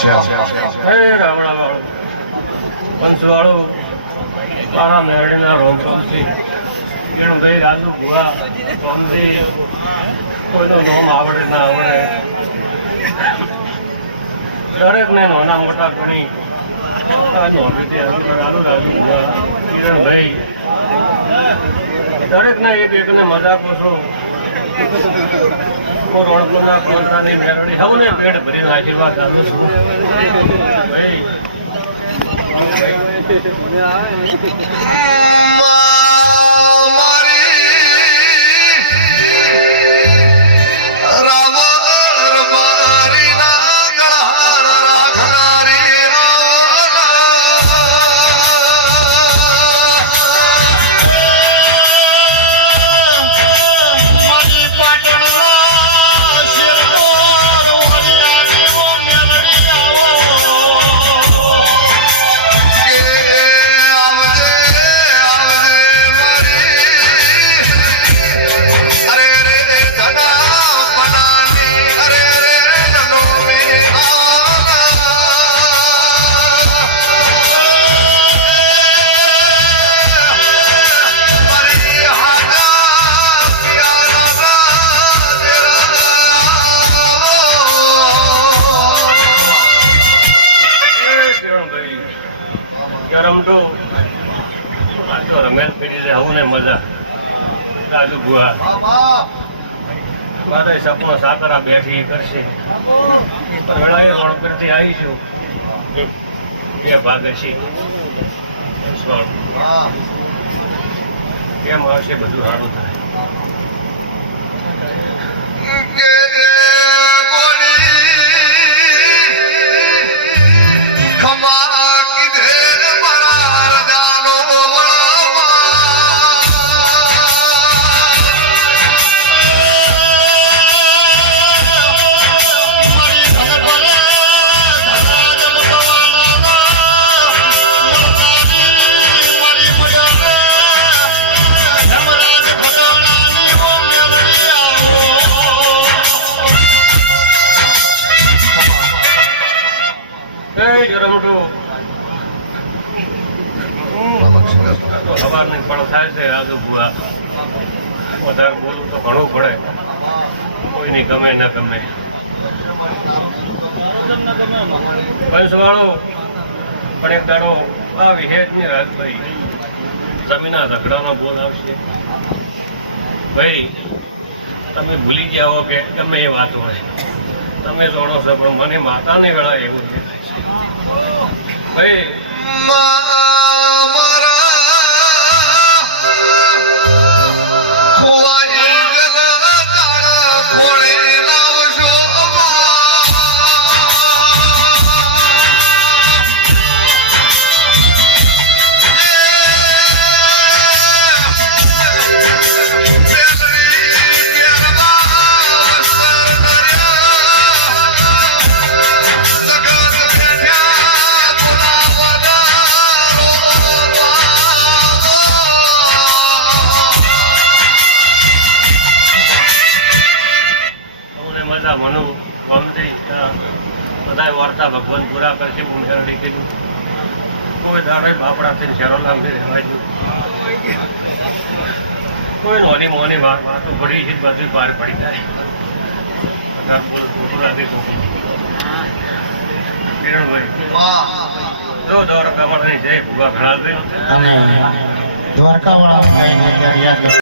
રાવણાવાળો પંચવાળો મારા મેરડીના રોમથી ભાઈ રાજુ ભુવા રોમજી કોઈનું નામ આવડે ના આવડે દરેકને નાના મોટા ઘણી કિરણભાઈ દરેકને એક એકને મજાકો છો રોણપુરના મંત્રાની મેળવણી સૌને પેટ ભરીને આશીર્વાદ આપું છું ભાઈ રમેશ પીડી છે આવું ને મજા રાજુ ગુહા મારે સપનો સાતરા બેઠી કરશે વેળાએ રોણપરથી આવીશું બે ભાગે છે કેમ આવશે બધું સારું થાય સવારની પણ થાય છે રાજુ ભુવા વધારે બોલું તો ઘણું પડે કોઈની ગમે ના ગમે પંચવાળો પણ એક દાડો આવી હેજ ની રાજભાઈ જમીના ઝઘડાનો બોલ આવશે ભાઈ તમે ભૂલી જાઓ કે ગમે એ વાત હોય તમે જાણો છો પણ મને માતાની વેળા એવું છે ભાઈ મનુ ગમતી બધા વાર્તા ભગવાન પૂરા કરશે હું મેળવી કીધું કોઈ દાડે બાપડાથી શેરો લાંબી રહેવાય કોઈ નોની મોની વાતો પડી છે બધું બહાર પડી જાય કિરણભાઈ જો દ્વારકા વાળાની જય ભૂવા ઘણા દ્વારકા વાળા